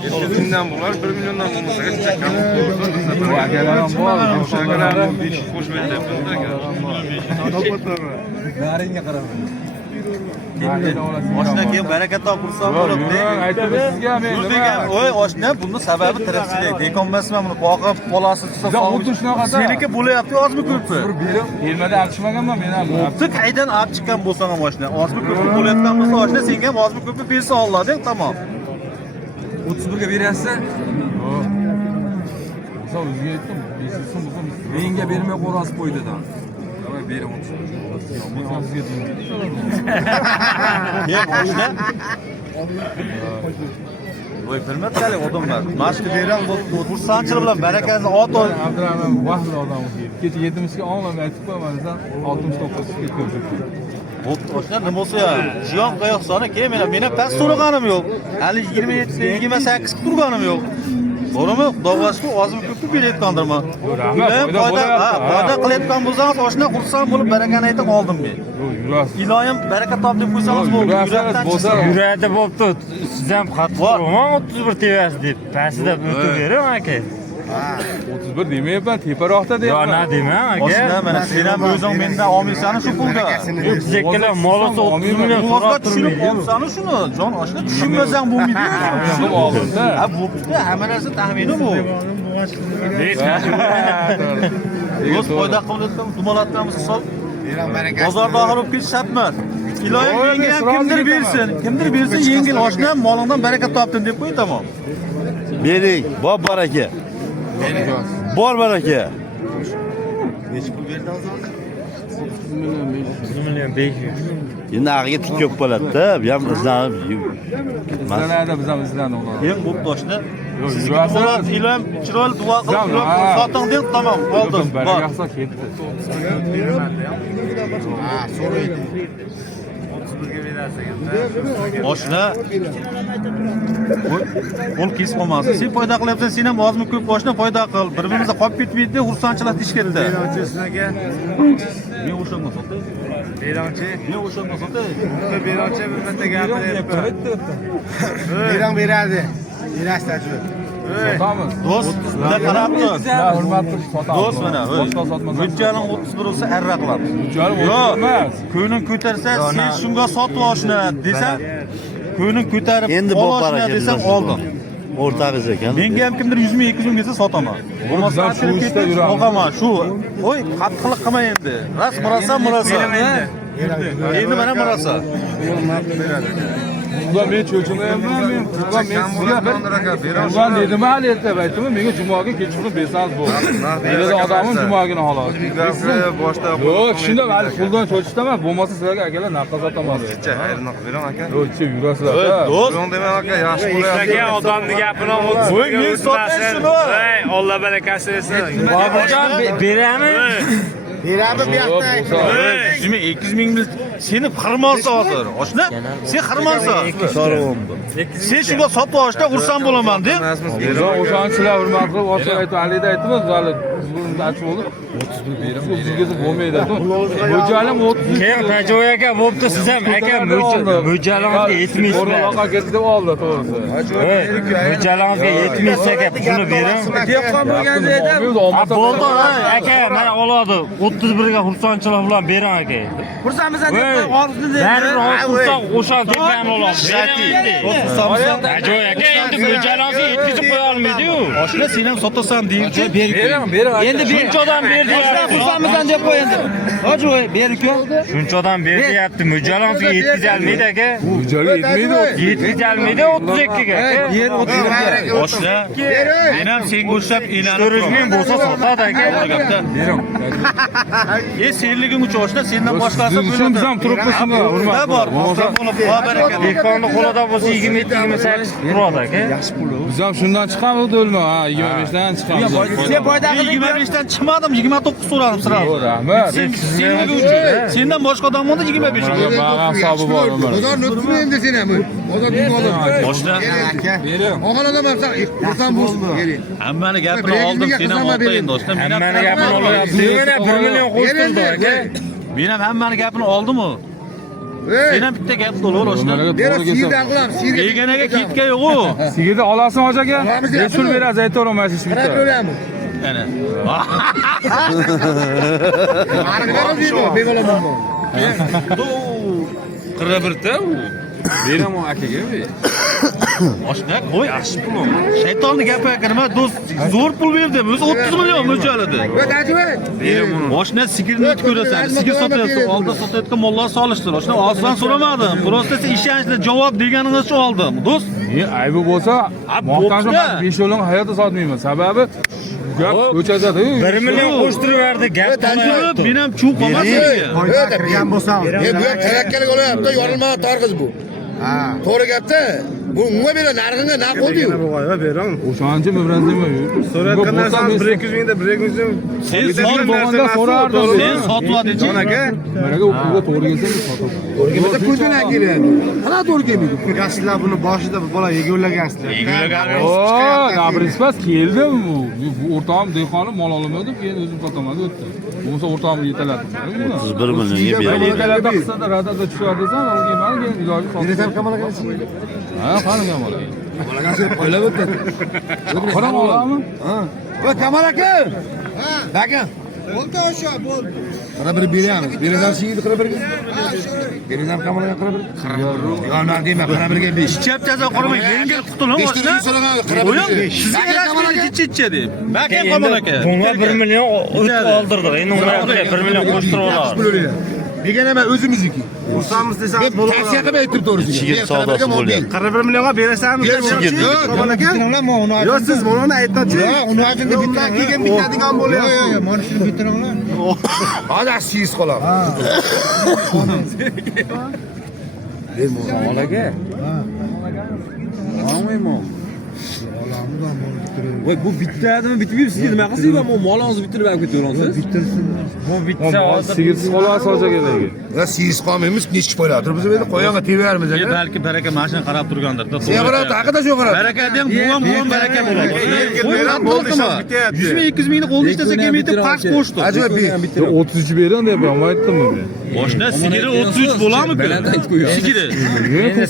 Yetkizinden bular 1 milyondan bulmasa geçecek. Bu akelerim var. Bu akelerim 5 koş verdi. Garingga qarab. Oshna keyin baraka topursan bo'libdi. Aytdim sizga men nima? Voy oshna buni sababi tirikchilik. Dekon emasman buni boqib qolasiz seniki bo'layapti ozmi ko'pmi? Elmada achishmaganman men ham. Bo'pti qaydan olib chiqqan bo'lsang ham oshna. Ozmi ko'pmi bo'layotgan bo'lsa oshna senga ham ozmi ko'pmi bersa Allohding tamom. 31 ga beryapsan. Sağ o'ziga aytdim. Besilsin bo'lsa Menga bermay qo'rasi qo'ydi-da. Voy beraman. men sizga deyman. Keyin oshna. Voy bilmadinglar odamlar. Mashq beran xursandchilik bilan barakasini ot Abdurahmon vahli odam deydi. Kecha 70 ga olmam aytib qo'yman san 69 ga ko'rsatdim. Bo'pti oshna nima bo'lsa ya. Jiyon qo'yoq soni keyin men past so'raganim yo'q. Hali 27 28 ga turganim yo'q. To'g'rimi? Xudoga ozmi ko'pmi berayotgandirman. Foyda qilayotgan bo'lsangiz oshna xursand bo'lib barakani aytib oldim men. Iloyim baraka top deb qo'ysangiz bo'ldi. Yurakdan bo'lsa Yuradi bo'pti. Siz ham qattiqroqman 31 tevasi deb. Pastida o'tib bering aka. 31 demayapman, teparoqda Yo, deyapman. na demang aka. oshna mana sen ham o'zing mendan olmaysan shu pulga. Sizga molasi 30 million Bozorga so'rab tushunib turmaydi. olsani shuni. Jon oshna tushunmasang bo'lmaydi. Tushunib oldim-da. Ha bo'pti, hamma narsa taxmini bu. O'z foyda qilayotgan dumalatganmiz hisob. Bozorda olib ketish shart emas. Iloyim menga ham kimdir bersin. Kimdir bersin yengil oshna molingdan baraka topdim deb qo'y tamom. Bering, bor baraka. Bor baraka. Nech pul berdingiz? 30 million 500. Endi ag'iga tik ko'p bo'ladi-da, bu ham izlanib. Bizlarda biz ham izlanib olamiz. Keyin bo'pti oshna. Sizga yurasiz. duolat iloyim chiroyli duo qilib soting deb tamom oldim. Baraka qilsa ketdi. Oshna. Qo'l kesib qolmasin. Sen foyda qilyapsan, sen ham ozmi ko'p oshna foyda qil. Bir-birimizga qolib ketmaydi, xursandchilik tish ketdi. Men o'shanga sotay. Men o'shanga sotay. Beronchi bir marta gapiryapti. Berang beradi. Berasizlar. Sotamiz. Do'st, bunday qarab tur. Hurmatli sotamiz. Do'st mana, boshqa sotmasak. Gulchaning 31 bo'lsa arra qilamiz. Gulchaning 31 Yo'q, emas. ko'ngling ko'tarsa, sen shunga sotib oshna desam, ko'ngling ko'tarib Endi bu oshna baraka desam oldim. O'rtag'iz ekan. Menga ham kimdir 100 ming 200 ming desa sotaman. Bo'lmasa Bizlar shu ishda yuramiz. Yo'qaman, shu. Voy, qattiqlik qilma endi. Ras murasa. Endi mana murasa. Ulan men cho'chimayapman, men sizga Ulan dedim hali ertalab aytdim, menga jumoga kechqurun bersangiz bo'ldi. Dedi odamim jumogini xolos. boshda Yo'q, shunda hali puldan cho'chitaman, bo'lmasa sizlarga akalar naqa sotaman. xayrni qilib bering aka. Yo'q, ichib yurasizlar. Do'st, Yo'q demang aka, yaxshi bo'lyapti. odamni gapini voy, men sotaman shuni. Alloh barakasi bersin. Boburjon beramiz. Beradi bu yoqda. 100 ming 200 ming seni xirmonsan hozir. Oshna, sen xirmonsan. Sen shunga sotib olishda xursand bo'laman deb. O'shanchilar hurmat qilib, ochiq aytib, halida aytdimiz, hali buni ochib olib 31 beraman. Sizga bo'lmaydi. Mo'jalim 30. Keyin Tajoy aka bo'pti, siz ham aka mo'jalingizga yetmaysizlar. O'raloqqa ketdi deb oldi to'g'risi. Mo'jalingizga yetmaysa aka pulni bering. Dehqon bo'lganda aytadi. Bo'ldi aka, mana oladi. 31 ga xursandchilik bilan bering aka. Xursandmisan deb og'riqni Baribir xursand o'shan tepani olamiz. Tajoy aka endi mo'jalingizga yetkazib qo'ya olmaydi-yu. Oshna sen ham sotasan deychi. Bering. Endi shunchadan berdi. xursandmisan deb qo'y endi. Hoji ber uka. Shunchadan beryapti. Mo'jalingizga yetkazolmaydi aka. Mo'jalga yetmaydi. Yetkazolmaydi 32 ga aka. Ber 32 ga. Oshna, men ham senga o'xshab e'lon 400 ming bo'lsa sotadi aka. Bering. Senliging uchun oshna, sendan boshqasi Siz ham turibsiz shuni hurmat. Ha bor, baraka. Dehqonni qo'lida bo'lsa 27-28 turadi aka. Biz ham shundan chiqamiz o'lma, ha, 25 dan chiqamiz. Sen foyda qilib 25 dan chiqmadim, 29 so'radim sirab. Rahmat. Senligi uchun. Sendan boshqa odam bo'ldi 25 ga. Bag'am hisobi bor Umar. Bozor nutqimi endi sen ham. Bozor nutqimi. Oshna, Og'al odam bo'lsa, xursand bo'lsin. hammani gapini oldim, sen ham oltayın do'stim. Hammani gapini olyapti. Mana 1 million qo'shtirdi aka. Men ham hammani gapini oldim-ku. Sen ham bitta gap to'g'ri oshna. Bera siydan qilam, siyga. Yeganaga ketgan yo'q-ku. Sigirni olasan hoji aka. Necha pul berasiz aytaveram mana shu Qarab bitta. ko'ramiz. Ana. Arqaga deydi, begolaman bu. 41 ta u. Beraman akaga. Oshna qo'y, yaxshi pul. Shaytonni gapiga kirma, do'st. Zo'r pul berdim. O'zi 30 million mo'ljalida. Va tajva. Oshna sigirni it ko'rasan. Sigir sotyapsan, oldi sotayotgan mollar solishtir. Oshna oson so'ramadim. Prosta sen ishonchli javob deganingizcha oldim. Do'st, Aybi bo'lsa, maqtanib bo'pti. 5 yo'lning hayotda sotmayman. Sababi gap ko'chada-ku. 1 million qo'shtirib gap tajrib, men ham chuv qolmasin. Kirgan bo'lsam. Bu ham tavakkal bo'lyapti, yorilmagan targ'iz bu. Ha. To'g'ri gapda. Bu nima beradi, narxinga naq qo'ydi-yu. O'shancha mebranzima. So'rayotgandan so'ng 1-200 mingda 1-200 ming. Sen bo'lganda so'rardim. Sen sotuvadi-chi. Managa o'quvga to'g'ri kelsa sotaman. To'g'ri kelmasa ko'zdan keladi. Qana to'g'ri kelmaydi. Sizlar buni boshida bola yegullagansizlar. Oo, gapirishmas keldim. Bu o'rtog'im dehqonim mol olaman deb keyin o'zim sotaman deb o'tdi. Bo'lmasa o'rtog'imni yetalatdim. 31 millionga beradi. Yetalatda qisada radada tushar desam, unga mana keyin iloji Berasan sotaman. kamalaga siyga. Ha, qani kamol aka. Kamalaga qo'ylab o'tdi. Qani olammi? Ha. Va Kamal aka. Ha. Baka. Bo'ldi o'sha, bo'ldi. Qara bir beramiz. Berasan siyga qara birga. Berasan kamalaga qara bir. Yo'q, deyman, qara birga 5. Chapchaza qo'ymay, yengil qutuling oshna. Sizga yarashmaydi chicha deb. Bakan qolmon aka. Bunga 1 million oldirdik. Endi unga 1 million qo'shtirib oladi. Degan nima o'zimizniki. Ursamiz Deb desam bo'ladi. tavsiya qilib aytib to'g'risiga. Sigir savdosi bo'lyapti. 41 millionga berasanmi? Qomon aka. Yo'q, siz buni aytmachi. Yo'q, uni hajinda Bundan keyin bitadigan bo'lyapti. Yo'q, mana shuni bitiranglar. Hozir siz qolib. Malaga. Olmayman. Voy bu bittadimi bitib sizga nima qilsiz va molingizni bitirib olib ketaverasiz? Bu bitta hozir Sigirsiz qolasiz hoji aka. Ya siz qolmaymiz, nechki qo'yadi. Biz endi qo'yanga teveramiz aka. Balki baraka mashina qarab turgandir. Sevara haqida shu qarab. Baraka deng, buvam baraka bo'ladi. Bo'ldi, bityapti. 100 ming 200 mingni qo'lda ishlasa kelmaydi, qarz qo'shdi. Ajab bir. 33 berin deb ham aytdimmi men? Boshna sigiri 33 bo'ladimi-ku? Sigiri.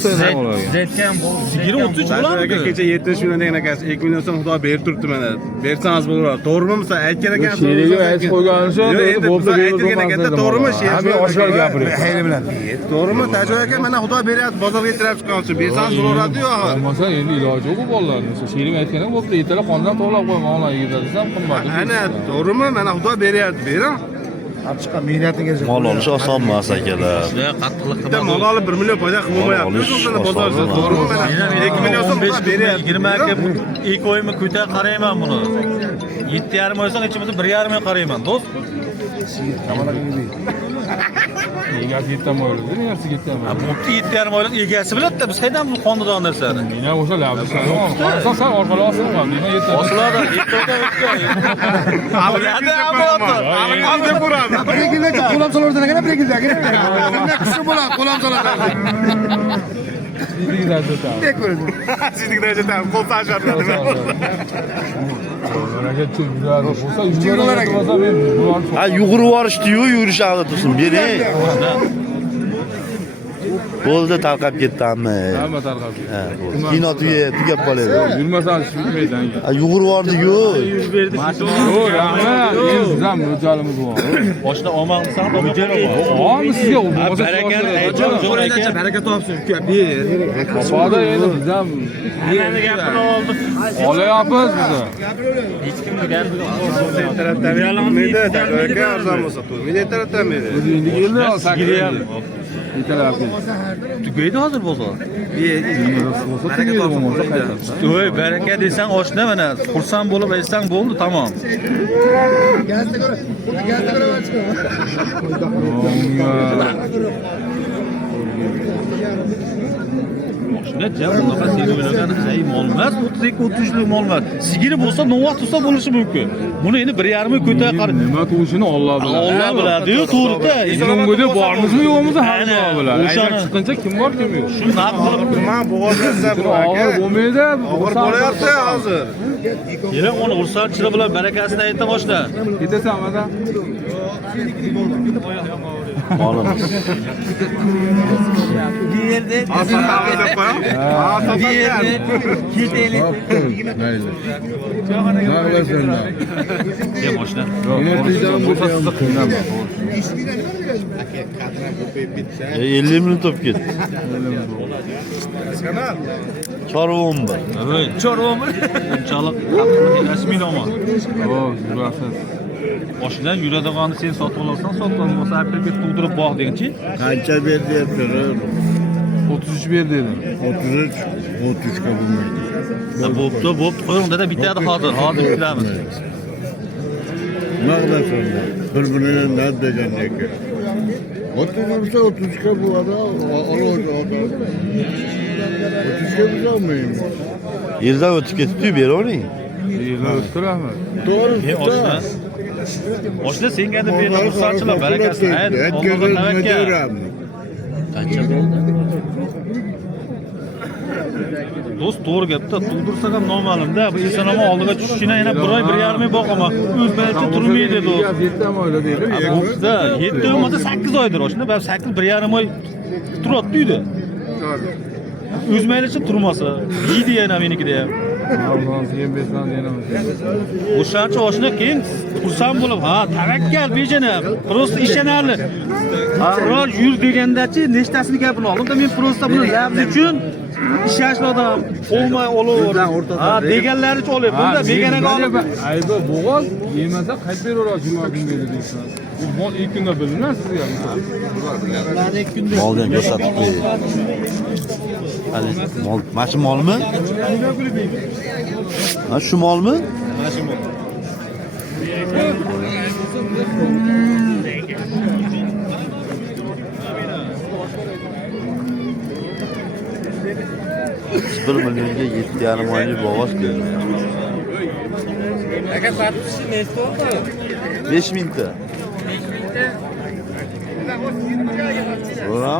siz aytgan bu Sigiri 33 bo'ladimi? Kecha 70 million degan akasi 2 million so'm xudo berib turibdi mana. Bersangiz bo'laveradi. To'g'rimi? Siz aytgan ekansiz. Sheriga aytib qo'yganicha endi bo'lsa aytgan ekanda to'g'rimi? Abi oshkor gapiryapti. Hayri bilan. To'g'rimi? Tajvoy aka mana xudo beryapti, bozorga yetirib chiqyapsiz. Bersangiz bo'laveradi-yu. Bo'lmasa endi iloji yo'q bu bolalarning. Sherim aytgani bo'pti, ertalar qondan to'g'lab qo'yma, ona yigitlar desam qimmat. Ana, to'g'rimi? Mana xudo beryapti, bering. Olib chiqqan mehnatingiz. Mol olish oson emas akalar. Juda qattiqlik Bitta qilib. mol olib 1 million foyda qilmayapti. O'zini bozorda to'g'rimi? Mana 2 million so'm 15 beryapti. 20 ga ilk o'yimni ko'tar qarayman buni. 7,5 o'ysa nechimizda 1,5 qarayman, do'st. Egasi yetamoydi, egasi yetamoydi. Bo'pti 7,5 oylik egasi biladi-da, biz qaydan bu qondidan narsani. Mena o'sha labishlar. Sal orqali olsinlar, deyman yetadi. Osiladi, yetadi. Alib deb ko'radi. Bir yilda qo'lam solardan ekan, bir yilda ekan. Bunday kuchli bo'ladi, qo'lam solardan. Sizga aytaman. Dek ko'radi. Siznikida aytaman, qo'l tashladi. Harakat cho'p yuradi. Bo'lsa yuradi. Bo'lsa men bularni Ha, yugurib yuborishdi-yu, yurishadi tursin. Bering. Bo'ldi, tarqab ketdimi? hamma tarqab ketdi. Ha, bo'ldi. Kino tugab qoladi. Yurmasan tushmaydi anga. Ha, yugurib yubordi-yu. Yo'q, rahmat. Sizam mo'ljalimiz bor. Boshda omon qilsam, Olmi sizga u bo'lsa barakat aytjon, baraka topsin. Ber. Bapoda endi bizam anani gapini oldik. olayapmiz biz. Hech kimni gapiga Meda aka arzon bo'lsa to'g'ri. Meda tarafdan meda. Endi keldi, sigiri ham. Yetalab keldi. tugaydi hozir bozor. Baraka topsin. Voy, baraka desang oshna mana, xursand bo'lib aytsang bo'ldi, tamom. Gazda ko'ra, gazda ko'ra chiqadi. Oshna jam bunaqa sen o'ylagan ay molmas, 32-33 lik molmas. Sigiri bo'lsa, no'vat tursa bo'lishi mumkin. Buni endi 1,5 ko'tar qarab. Nima tug'ishini Alloh biladi. Alloh biladi-yu, to'g'ri-da. Bunga bormizmi yo'qmiz Ayni, Alloh biladi. o'shani- Aynan chiqqancha kim bor kim yo'q. Shu naq qilib Nima bo'g'ozlasa bu Og'ir aka? bo'lmaydi. Og'ir bo'layapti hozir. keling uni ursatchilar bilan barakasini aytdim oshna. Ketasanmi ada? Molimiz. Asatamiz deb qo'yam. Kim oshna? Bo'lsa sizni qiynama. 50 minut o'tib ketdi. Chorva 11. Chorvami? Unchalik rasmiylama. O, yurasiz. Oshidan yuradiganni sen sotib olarsan, sotib olmasa apelket tug'dirib boq deganchi. Qancha beryapti? 33 ber dedim. 33 ga bo'lmaydi. Bo'pti, qo'ying dada bitadi hozir bitlamiz. Naqdasan. Bir-birini nad degan ekan. 30 ga bo'ladi. Olov 30 ga bo'lmaydi. Yerdan o'tib ketdi-yu, beravering. Yerlar o'tiramiz. To'g'ri. Oshna senga deb berdi, xursandchilar, barakasi. Allohga tavakkal. Qancha bo'ldi? Do'st to'g'ri gapda, tug'dirsak ham noma'lum-da. Bu insonoma oldiga tushishini yana 1 oy, 1,5 oy boqaman. O'zbekcha turmaydi do'st. 7 oyda dedim. Bo'pti, 7 oy emas, 8 oydir oshna. Bu 8 1,5 oy turadi-yu. O'zmaylicha turmasa, yeydi yana menikida ham. Alloh sen bersan deyman. O'shancha oshna keyin xursand bo'lib, ha, tavakkal bejana, prosta ishonarli. Biror yur degandachi, nechtasini gapini oldim-da, men prosta buni labz uchun ishonchli odam, olmay olaver. Ha, deganlaricha olib, bunda beganaga olib. Aybi bo'g'ol, yemasa qaytib beraver juma kunga deysan. Bu mol 2 kunda bilinmas sizga. Moldan ko'rsatib qo'y. Hadi, mol, mana shu molmi? Ha, shu molmi? Mana shu mol. Bir milyonga 7,5 oylik bo'g'oz keldi. Aka sotishni nechta oldi? 5 mingta. 5 mingta. Bo'ra.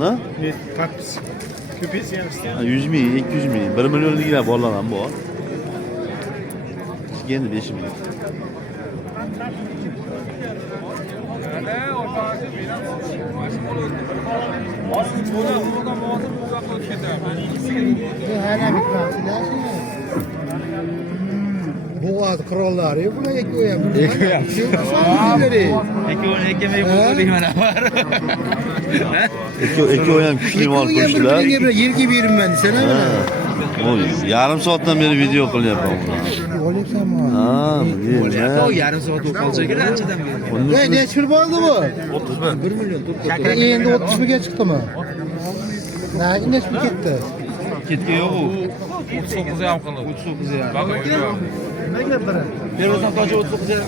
Ha? 100 ming, 200 ming, 1 millionligina bolalar ham bor. Endi 5 ming. Boğaz kralları buna ekoyam. Ekoyam. Ikki ham kuchli mol qo'shdilar. Yerga beribman desana. Oy, yarim soatdan beri video qilyapman buni. Olyapsanmi? Ha, nima? Yarim soat o'tib qolsa kerak, anchadan beri. Voy, necha pul bo'ldi bu? 1 million. Endi 30 ga chiqdimi? Necha pul ketdi? Ketga yo'q u. 39 ham qildi. 39 ya. Nega biri? Berozdan to'g'ri 39 ya.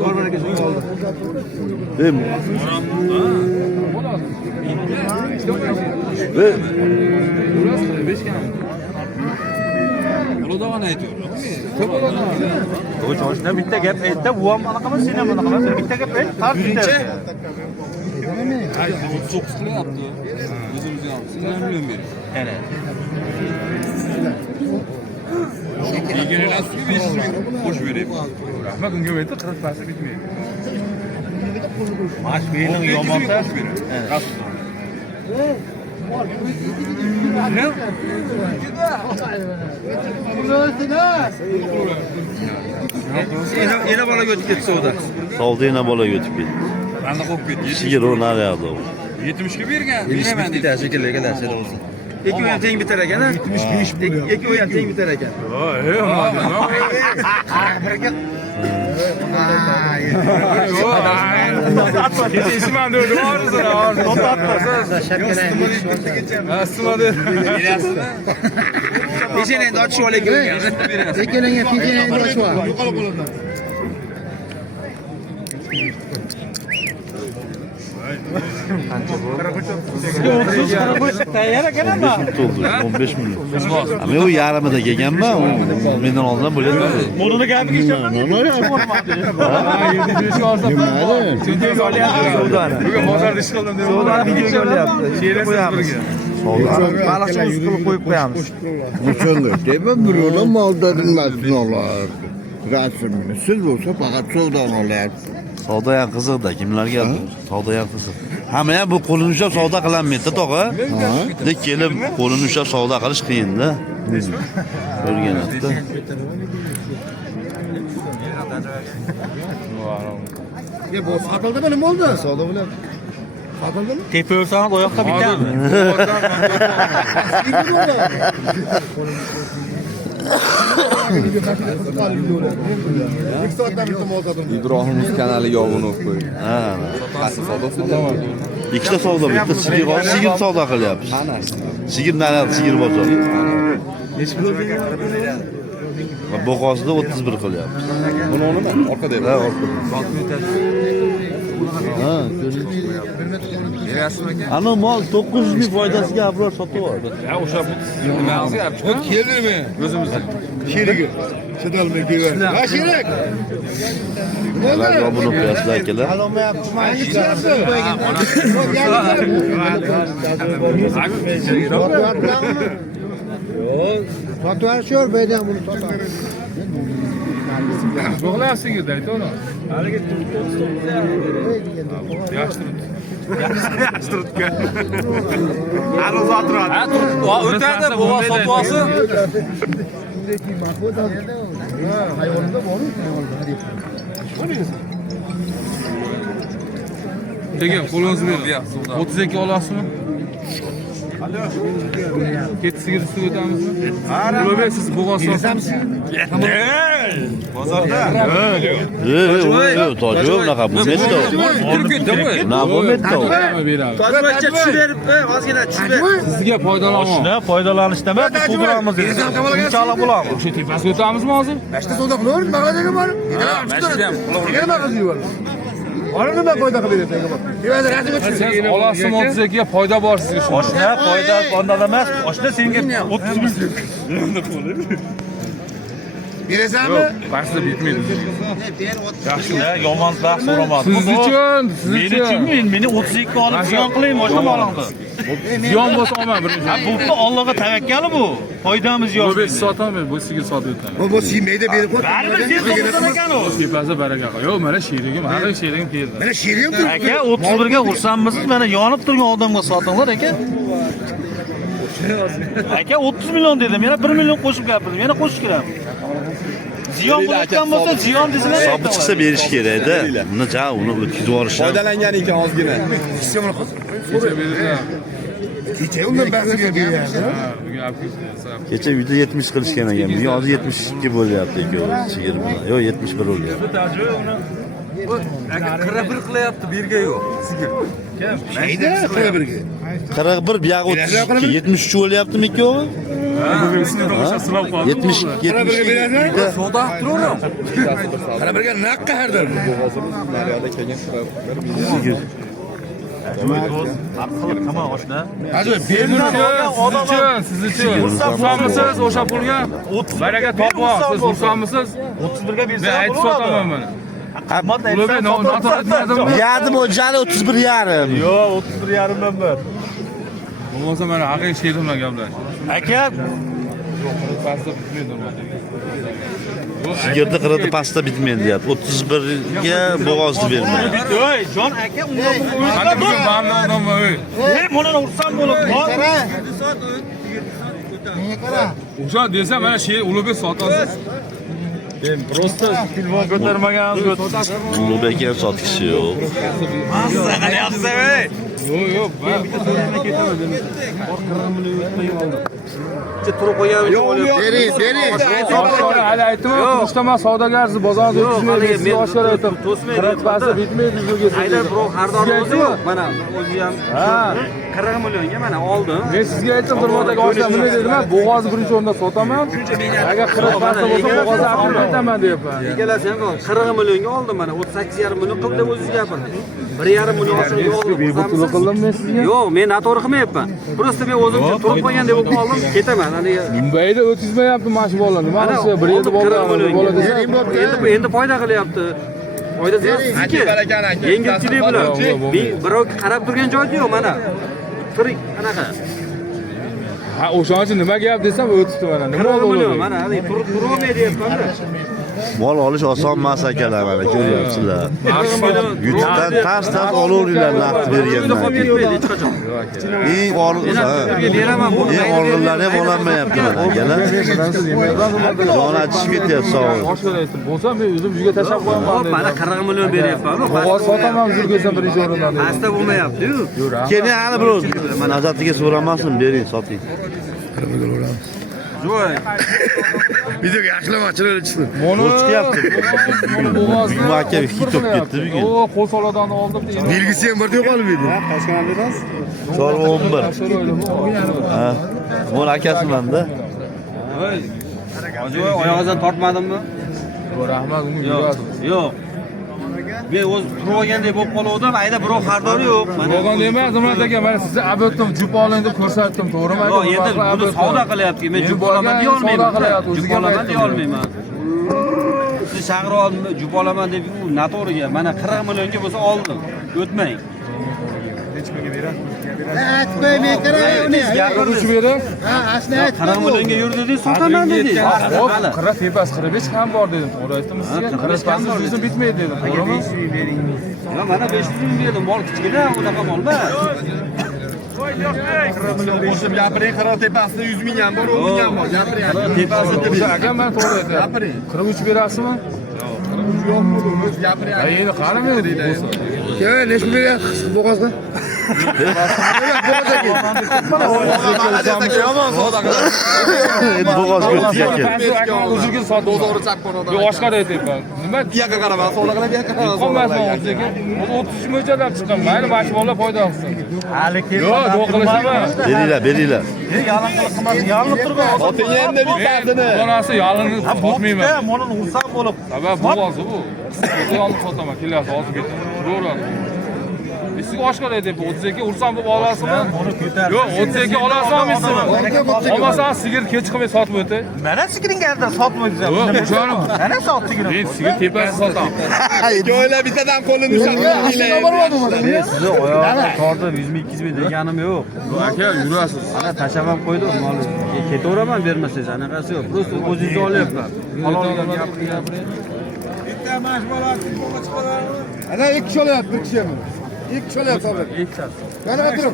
Dorbarga so'ng oldi. Ulodagan aytıyor. Ko'ch oshna bitta gap aytdi, bu ham anaqa emas, sen ham anaqa emas. Bitta gap ayt, tartibda. 39 qilyapti. O'zimizni oldik. Siz ham million bering. Ana. Yegeneler suyu 500 ming qo'sh berayım. Rahmat unga aytdi, 40 pasi bitmaydi. Mash bening yomonsa. Yine bana götüp gitti o da. Solda yana bola o'tib ketdi. Ben de kop gitti. Sigir o'rnalyapti. 70 ga bergan. Beraman dedi. Şekilde kadar şey olsun. İki oyun teng biter ekan ha? 75 pul. İki oyun teng biter ekan. Isman dedi, orası da orası. Not atmasın. Asma dedi. Geçen endi açı öyle girgan. Tekelenge tekelenge ochwa. Tayyor ekan-a? To'ldi, 15 million. Men u yarmida kelganman, u mendan oldin bo'ladi. Bunini gapiga ishonaman. Bugun bozorda ish qildim deb. Savdoni videoga olyapti. She'rni qo'yamiz. Baliqchi uz qilib qo'yib qo'yamiz. Musullar deb birovlar molda bilmasdan olar. Rasmini siz bo'lsa faqat savdoni olyapsiz. Savdo ham qiziqda, kimlarga savdo ham qiziq. Hamma ham bu qo'lini ushlab savdo qilinmaydi, tog'a. Deb kelib qo'lini ushlab savdo qilish qiyin-da. O'rganadi. Bu sotildimi, nima bo'ldi? Savdo bo'lyapti. Sotildimi? Tepa o'rsangiz oyoqqa bitadi. Ibrohimov kanaliga obuna bo'lib qo'ying. Ha. Ikkita savdo, bitta sigir savdo qilyapmiz. Sigir narx, sigir bozor. Va bo'g'ozda 31 qilyapmiz. Buni olaman, orqada. Ha, orqada. Ha, ana mol 900 ming foydasiga abror sotib yubordi. Ha, o'sha nimasiga olib keldimi? O'zimizda. Sherigi. Chidolmay kelgan. Ha, sherik. Ular buni qo'yasizlar akalar. Sotuyor beyden bunu sotar. Bo'g'lasingizda ayt uni. Haliga yaxshi turibdi. Yaxshi turibdi. Hali uzoq turadi. Ha, turibdi. O'tadi, bo'g'az sotib olsin. Hayvonda bor. Degan qo'lingizni bering. 32 olasizmi? Ketti sigir suv o'tamizmi? Ulug'bek siz bo'g'oz sotamiz. Bozorda. To'g'ri, unaqa bo'lmaydi. Na bo'lmaydi. Tojibakcha tushib berib, ozgina tushib ber. Sizga foydalanaman. Shuna foydalanishda emas, quduramiz. Bunchalik bo'lamiz. O'sha tepasiga o'tamizmi hozir? Mashta savdo qilaverin, mag'azaga borib. Nega mag'azaga borib? Olimni ben foyda qilib berasan. Tevada rasmga tushir. Siz olasizmi 32 ga foyda bor sizga shu. Oshna foyda ondan emas, oshna senga 30 ming. Berasanmi? Bahsda bitmaydi. Yaxshi, yomon bahs so'ramadim. Siz uchun, Men uchun meni 32 olib ziyon qilaymi oshna molingni. ziyon bo'lsa olmam birinchi. Ha, bu Allohga tavakkali bu. Foydamiz yo'q. Ulug'bek sotaman, bu sigir sotib o'taman. Bu siymeyde berib qo'y. Baribir sen so'rasan ekan u. Tepasida baraka qil. Yo'q, mana sherigim, hali sherigim keldi. Mana sheriyam turibdi. Aka 31 ga ursanmiz, mana yonib turgan odamga sotinglar aka. Aka 30 million dedim, yana 1 million qo'shib gapirdim, yana qo'shib kiraman. Ziyon bo'layotgan bo'lsa, ziyon desinlar. Hisobi chiqsa berish kerak-da. Uni uni o'tkazib yuborishlar. Foydalangan ekan ozgina. Kecha berilgan. Kecha undan bahsga bergan. Bugun olib ketdi. Kecha uyda 70 qilishgan ekan. Bugun hozir 72 bo'lyapti ikkovi sigir bilan. Yo'q, 71 bo'lyapti. Aka 41 qilyapti, berga yo'q. Sigir. Neydi? 41ga. 41 bu yoq 32, 73 bo'lyaptimi ikkovi? 70 41ga berasan? Savdo qilib turaverim. 41ga naqqa hardir. Sigir. Qama oshna. Hadi Siz uchun. Ursanmisiz o'sha pulga? Baraka topib, siz ursanmisiz? 31 ga Men bersa aytib sotaman mana. Qimmat Ulug'bek noto'g'ri aytmadimmi? Yardim o'jali 31 yarim. Yo'q, 31 yarimdan bir. Bo'lmasa mana haqiqiy sherim bilan gaplash. Aka, Pastda bitmaydi normalda. Sigirni qiradi pastda bitmaydi deyapti. 31 ga bo'g'ozni bermaydi. Oy, jon aka, unga Qani bugun bamni odamman o'y. buni ursam bo'lib. O'sha desa mana sher Ulug'bek sotasiz. Prosta telefon ko'tarmaganmiz. Ulug'bek ham sotkishi yo'q. Massa qilyapsiz ey. Yo'q, men bitta so'zimni ketaman. Turib qo'ygan uchun olyapti. Bering. Oshkora hali aytdim, turishdaman savdogarsiz bozorda o'tkazmaydi. Sizga oshkora aytdim. Qirq pasta bitmaydi bizga. Haydar birov xaridor bo'lsa-yu, mana o'zi ham. Ha, 40 millionga mana oldim. Men sizga aytdim, Durmodaga oshlar bunday dedim, bo'g'oz birinchi o'rinda sotaman. Agar 40 pasta bo'lsa bo'g'ozni olib ketaman deyapman. Egalasam 40 millionga oldim mana 38,5 million qildi deb o'zingiz gapirdingiz. 1,5 million oshiqga oldim. Bepul qildim men sizga. Yo'q, men noto'g'ri qilmayapman. Просто men o'zimcha turib qo'ygan deb oldim, ketaman. Mumbayda o'tkazmayapti mana shu bolalar. Nima qilsa, bir yerda bola desa, endi foyda qilyapti. Foyda sizniki. Yengilchilik bilan. Birov qarab turgan joyda yo'q mana. Tirik anaqa. ha o'shaning uchun nima gap desam o'tibdi mana. Nima bo'ldi? Mana turib olmay deyapman-da. Mol olish oson emas akalar, mana ko'ryapsizlar. YouTube'dan tars olaveringlar naqd bergandan keyin. Eng og'irlari ham ololmayapti mana akalar. Joni achishib ketyapti sog'liq. Boshqa aytdim. Bo'lsa men o'zim uyga tashlab qo'yaman. Mana 40 million beryapman. Bo'g'oz sotaman yurgizsam birinchi o'rinda. Asta bo'lmayapti-yu. Keling hali biroz nazaratiga so'ramasin, bering, soting. Joy. Videoga yaxshilamachilar chiqdi. Mo'ni chiqyapti. bo'g'ozni. Bu aka hitib ketdi bugun. O, qo'l soladani oldim. Belgisi ham bor yo'qolib edi. Chorva 11. Ha. Mo'l akasimanda. Joy oyog'idan tortmadimmi? Rahmat, unga yuradi. Yo'q. Men o'z turib olgandek bo'lib qoluvdim, ayda birov xaridori yo'q. Bo'lgan emas, Zumrat aka, mana sizni abotdim, jup oling deb ko'rsatdim, to'g'rimi? Yo'q, endi buni savdo qilyapti. Men jup olaman deya olmayman. Jup olaman deya olmayman. Siz shag'ir oldim, jup olaman deb u noto'g'riga. Mana 40 millionga bo'lsa oldim. O'tmang. Aytmay men qarayman. Gapiruvchi beri. Ha, asli 40 millionga yurdi deb sotaman dedi. Hop, 40 tepasi 45 ham bor dedim. To'g'ri aytdim sizga. 40 pasti sizga bitmaydi dedim. To'g'rimi? Ya mana 500 ming berdim. Mol kichkina, unaqa mol emas. 40 million qo'shib gapiring, 40 tepasida 100 ming ham bor, 10 ming ham bor. Gapiring. Tepasida O'sha aka men to'g'ri aytyapman. Gapiring. 43 berasizmi? Gapiring. Endi qaramaydi bo'lsa. Keyin nechta beryapsiz bo'g'ozga? Bo'g'oz ko'rtiga keldi. O'ziga sot bozori chapqonida. Yo oshkor aytyapman. Nima Yoqqa qaraman, savdo qilib yoqqa qaraman. qolmasin o'ziga. 33 mo'ljallab chiqqan. Mayli, mana shu bolalar foyda olsin. Hali Yo'q, yo'q qilishmas. Beringlar. Yalinib turgan. Oting endi bitardini. Bolasi yalinib sotmayman. Mo'ni ursam bo'lib. Sabab bo'g'ozi bu. O'zi olib sotaman. Kelasi olib ketdim. To'g'ri. Sizga oshkor aytyapman. 32 ursam bo'lib olasizmi? Yo'q, 32 olasizmi? Olmasan sigir kech qilmay sotib o'tay. Mana sigiring gardan sotmaysiz. Yo'q, o'shani. Mana sotdingiz. Men sigir tepasi sotaman. Joylar bittadan qo'lini ushlab Men sizni oyog'ini tortib 100 ming 200 ming deganim yo'q. Aka, yurasiz. Ana tashlab ham qo'ydim. Ketaveraman bermasangiz, anaqasi yo'q. Просто o'zingiz olyapman. Halolga gapiring. Ana ikki kishi olyapti, bir kishi ham. Ikki kishi olyapti. Yana turib.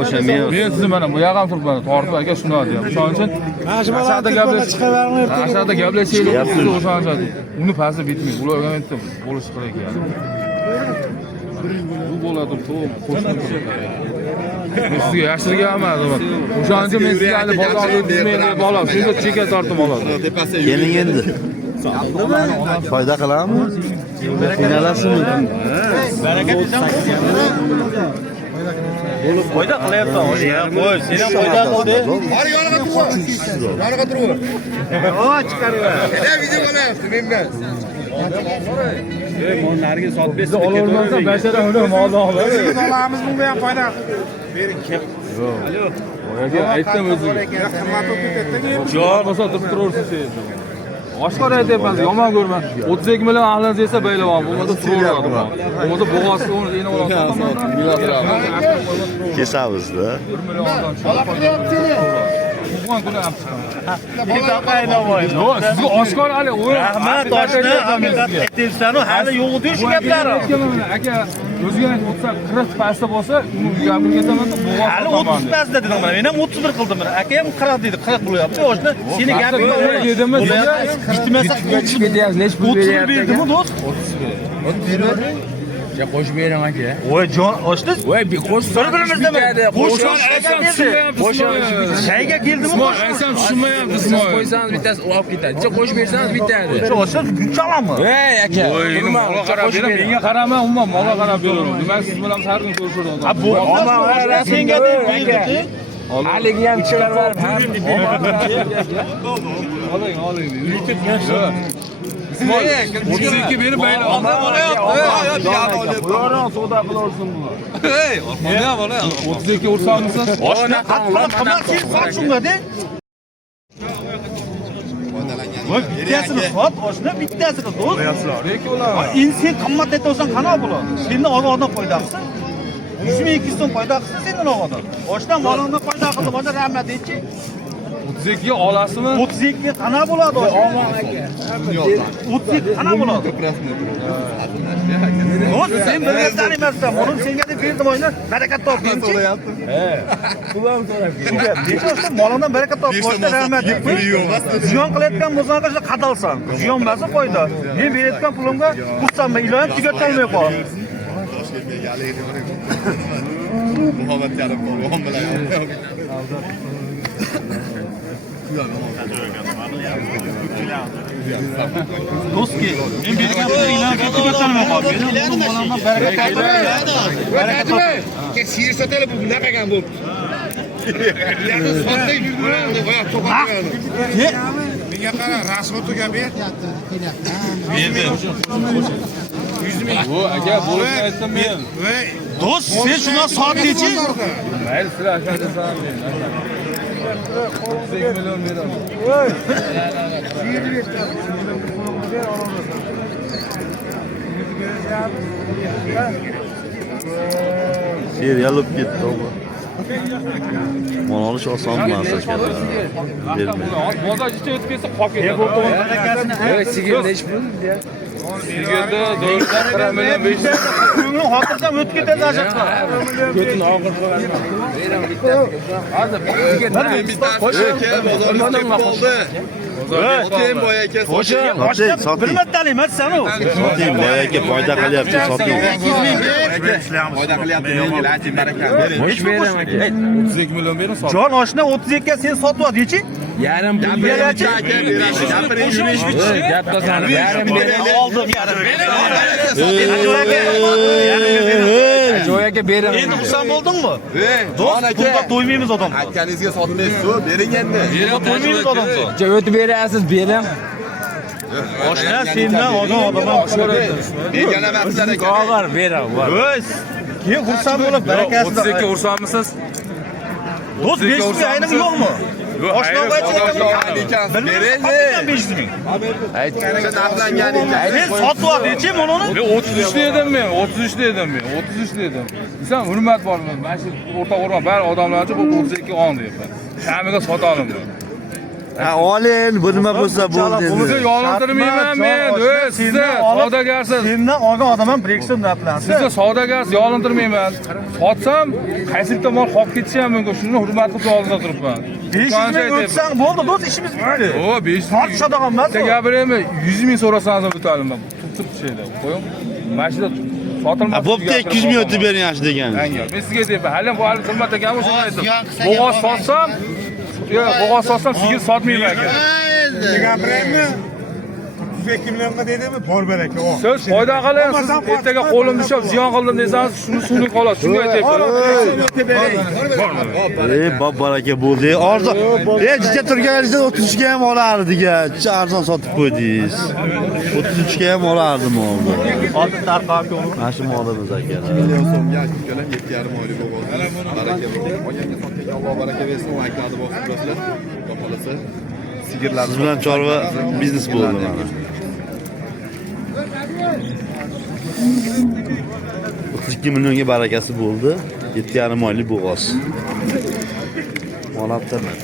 O'sha men Men sizni mana bu yoqqa turibman. Tortib aka shuni deyapman. Shuning uchun aşağıda gaplashib, aşağıda gaplashaylik. O'shancha uni pasti bitmaydi. Ularga aytdim, bo'lish kerak ekan. Bu bo'ladi, to'g'ri, qo'shib men sizga yashirganman. O'shaning uchun men sizga hali bozorga o'tkazmayman deb olib, shunda cheka tortib oladi. Keling endi. Foyda qilamizmi? Qiynalasizmi? Baraka desam. Bo'lib foyda qilyapsan. Qo'y, sen ham foyda qildi. Har yoniga tur. Yoniga tur. O, chiqarib. Ana video qilyapti mendan. Mollarga sotib bersa Ololmasa bashara uni molni oladi. olamiz bunga ham foyda. Alo. Aka aytdim o'ziga. Qimmat bo'lib ketdi. Yo'q, bo'lsa turib turursiz. Oshkor aytyapman, yomon ko'rman. 32 million ahlingiz esa baylavam. Bo'lmasa turaveradi. Bo'lmasa bo'g'ozni o'rnida yana olasiz. Kesamiz-da. 1 milliondan chiqib qolyapti. Bugun kuni ham Qaynovoy. yo'q, sizga oshkor hali Rahmat, toshni haqiqat aytyapsan-ku, hali yo'q shu gaplari. Aka, o'ziga 40 pasta bo'lsa, uni gapirib ketaman deb bo'g'oz. Hali 30 pasda dedim mana. Men ham 31 qildim mana. Aka ham 40 dedi, 40 bo'lyapti. O'shni seni gaping dedimmi? Bitmasa 30 beryapti. Nech pul beryapti? Berdimi, do'st? 30 beryapti. qo'shib bering aka. Voy jon oshna. Voy bir qo'shib Bir-birimizda qo'shib qo'shib shayga keldimi? Aysan tushunmayapti Ismoil. Qo'ysangiz bittasi olib ketadi. Ichga qo'shib bersangiz bitadi. Oshna gunchalanmi? Ey aka. Voy, mola qarab bering, menga qarama, umuman mola qarab beraman. Demak, siz bilan har kun ko'rishamiz. Ha bu senga deb berdi. Haligi ham chiqarib Oling. Ismoil, 32 berib mayli. Savdo qilaversin bular. Hey, olmaya bola. 32 ursanmisiz? Oshna qimmat so'z shunga-da. Voy, bittasini sot, oshna bittasini do'st. Sen qimmat aytsan qana bo'ladi? Seni og'oqdan foyda qilsin. 100 so'm foyda qilsin sendan og'oqdan. Oshna molingni foyda qildi, mana rahmat aytchi. 32 ga olasizmi? 32 ga qana bo'ladi oshna. 32 qana bo'ladi. Do'st, sen bilmasdan emassan. Buni senga deb berdim oyna. Barakat topdingchi. Pulam so'rab. Becho'shdan molingdan barakat top. Oshna rahmat deb. Ziyon qilayotgan bo'lsang, qadalsan. Ziyon emas foyda. Men berayotgan pulimga xursandman. Iloyim tugatolmay qol. Muhammad Karim Polvon bilan. Do'stki, men bergan pulingdan tugatolmay qol. Mening molimdan barakat top. Barakat top. Ke sir sotali bu bunaqa ham bo'libdi. Yaxshi sotday yurgandi, voy to'qotgan. Menga qara, rasmot tugabi. Berdi. 100 ming. Bu aka, bo'lib aytdim men. Do'st, sen shuna sot dechi? Mayli, sizlar aka desam men. 32 million beraman. Serial olib ketdi oba. Mol olish oson emas aka. Bozor ichida o'tib ketsa qolib ketadi. sigirni ish pul. Sigirda do'llar 1 million 500. Ko'nglim xotirjam o'tib ketadi ajabda. Ko'tini og'ir Bilmadan emas sen u. Soting, boy aka foyda qilyapti, soting. Foyda qilyapti, yengil, baraka. Qo'shib bering aka. 32 million bering sot. Jon oshna 32 ga sen sotib ol dechi? Yarim pul berachi. Gapdasan, yarim bering. Oldim, yarim bering. Joyaga bering. Endi xursand bo'ldingmi? Do'st, bunga to'ymaymiz odam. Akanizga sotmaysiz, bering endi. To'ymaymiz odam. O'tib berasiz, bering. Oshna sendan odam ham Bergan vaqtlar ekan. Og'ir bering. O'z. Keyin xursand bo'lib barakasida. 32 ursanmisiz? Do'st 5 ming aynim yo'qmi? Oshna aytayotgan bering. 500 ming. Narxlangan ekan. Sen sotib ol dechi bunini? Men 33 dedim men, 33 dedim men, 33 dedim. Sen hurmat bormi? Mana shu o'rta o'rma bar odamlarcha bu 32 on deyapman. Kamiga sota olaman. Ha, olin, bu nima bo'lsa bo'ldi Bunga endi. yo'lintirmayman men. Sizni savdogarsiz. Sendan olgan odam ham Brexit gaplansa. Sizni savdogarsiz yo'lintirmayman. Sotsam, qaysi bitta mol qolib ketishi ham mumkin. Shuni hurmat qilib oldida turibman. 500 ming o'tsang bo'ldi, do'st ishimiz bitdi. O, 500 Sot shodag'am emas. Gapiraymi? 100 ming so'rasangiz o'talim men. Tutib şeyda. Qo'ying. Mashina sotilmas. Bo'pti 200 ming o'tib bering yaxshi degan. Men sizga deyapman. Hali bu hali xizmat ekanmi shuni aytdim. Bo'g'oz sotsam, bo'g'oz sotsam sigir sotmayman aka. Gapiraymi? 32 millionga dedimi? Bor baraka. Siz foyda qiling, siz ertaga qo'lim tushib ziyon qildim desangiz, shuni suvni qoladi. Shunga aytayapman. Ey, bob baraka bo'ldi. Arzon. Jicha turganingizda 33 ga ham olardiga. Jicha arzon sotib qo'ydingiz. 33 ga ham olardim oldi. Hozir tarqab yo'q. Mana shu molimiz aka. Million so'mga ko'lam 7,5 oylik bo'ldi. Baraka bo'ldi. Qolganga sotdagi Alloh baraka bersin, like'larni bosib turasizlar. Xudo xolasa sigirlar Siz bilan chorva biznes bo'ldi mana. 32 millionga barakasi bo'ldi. 7,5 oylik bo'g'oz. Olabdaman.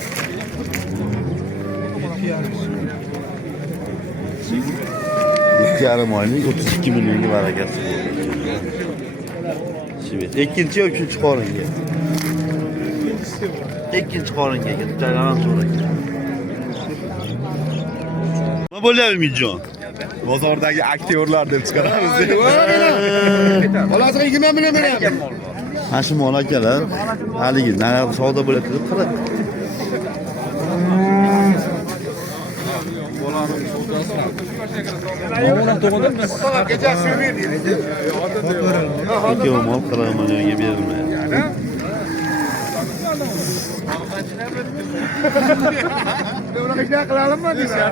7,5 oylik 32 millionga barakasi bo'ldi. Shibet. Ikkinchi yoki uchinchi qoringa? Ikkinchi qoringa ketdi. Jayron so'rang. Nima bo'lyapti Mijon? Bozordagi aktyorlar deb chiqaramiz. Bolasiga 20 million beryapti. Mana shu mol akalar haligi narxi savdo bo'layotdi 40. Kecha sevib deydi. Ikkovi mol 40 millionga berilmaydi. Bunaqa ish qilamizmi deysan?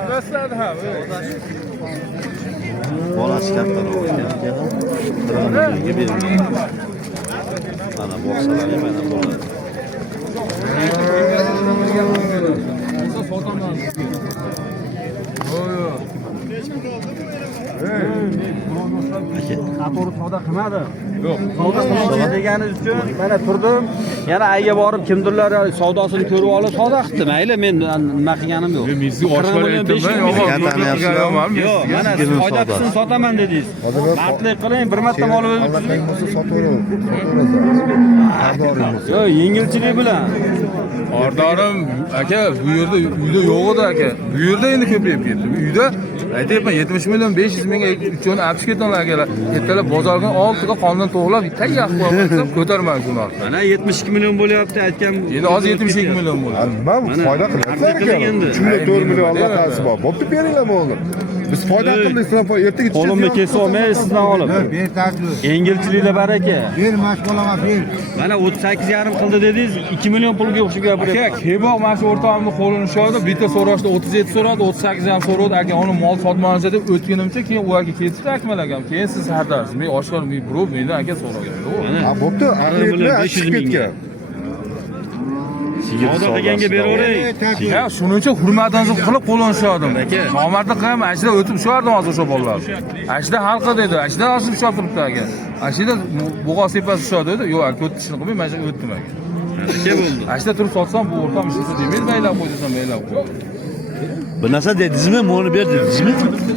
Bolasi kattaroq ekan. 40 millionga berilmaydi. Mana boqsalar ham mana bo'ladi. To'g'ri savdo qilmadi. Yo'q. Savdo qilmoqchi degani uchun mana turdim. Yana ayga borib kimdirlar savdosini ko'rib olib savdo qildi. Mayli, men nima qilganim yo'q. Men sizga oshkor aytdim-da, yo'q, mana foydasini sotaman dedingiz. Mardlik qiling, bir marta olib o'tib. Yo'q, yengilchilik bilan. Ordorim aka, bu yerda uyda yo'q edi aka. Bu yerda endi ko'payib ketdi. Bu uyda aytayapman 70 million 500 mingga uchun olib ketdilar akalar. Ketdilar bozorga oltiga qondan to'g'lab, tayyor qilib ko'tarman shuni. Mana 72 million bo'lyapti aytgan. Endi hozir 72 million bo'ldi. Nima foyda qilyapsan ekan? 4 million Allah ta'ala bor. Bo'pti beringlar o'g'lim. Biz foyda qildik, sizlar ertaga Qo'limni kesib olmay sizdan olib. Yengilchiliklar baraka. ber mashg'uloma ber. Mana 38,5 qildi dedingiz, 2 million pulga o'xshab gapiryapti. Aka, keboq mana shu o'rtog'imni qo'lini ushladi, bitta so'rashda 37 so'radi, 38 ham so'radi. Aka, uni mol sotmoqchi deb o'tganimcha keyin u aka ketibdi Akmal akam. Keyin siz hadarsiz. Men oshkor men birov mendan aka so'ragan. Ha, bo'pti, aqliyatni achib ketgan. Savdo qilganga beravering. Ha, shuning uchun hurmatinizni qilib qo'lini ushladim. Aka, nomardlik qilib ashida o'tib ushardim hozir o'sha bolalar. Ashida hal qil dedi. Ashida osib ushab turibdi aka. Ashida bo'g'oz tepasi ushadi dedi. Yo'q, aka, o'tishni qilmay, mana shu o'tdim aka. Aka bo'ldi. Ashida turib sotsam bu o'rtam ishida demaydi, maylab qo'y desam maylab qo'y. Bir narsa dedingizmi, molni ber dedingizmi?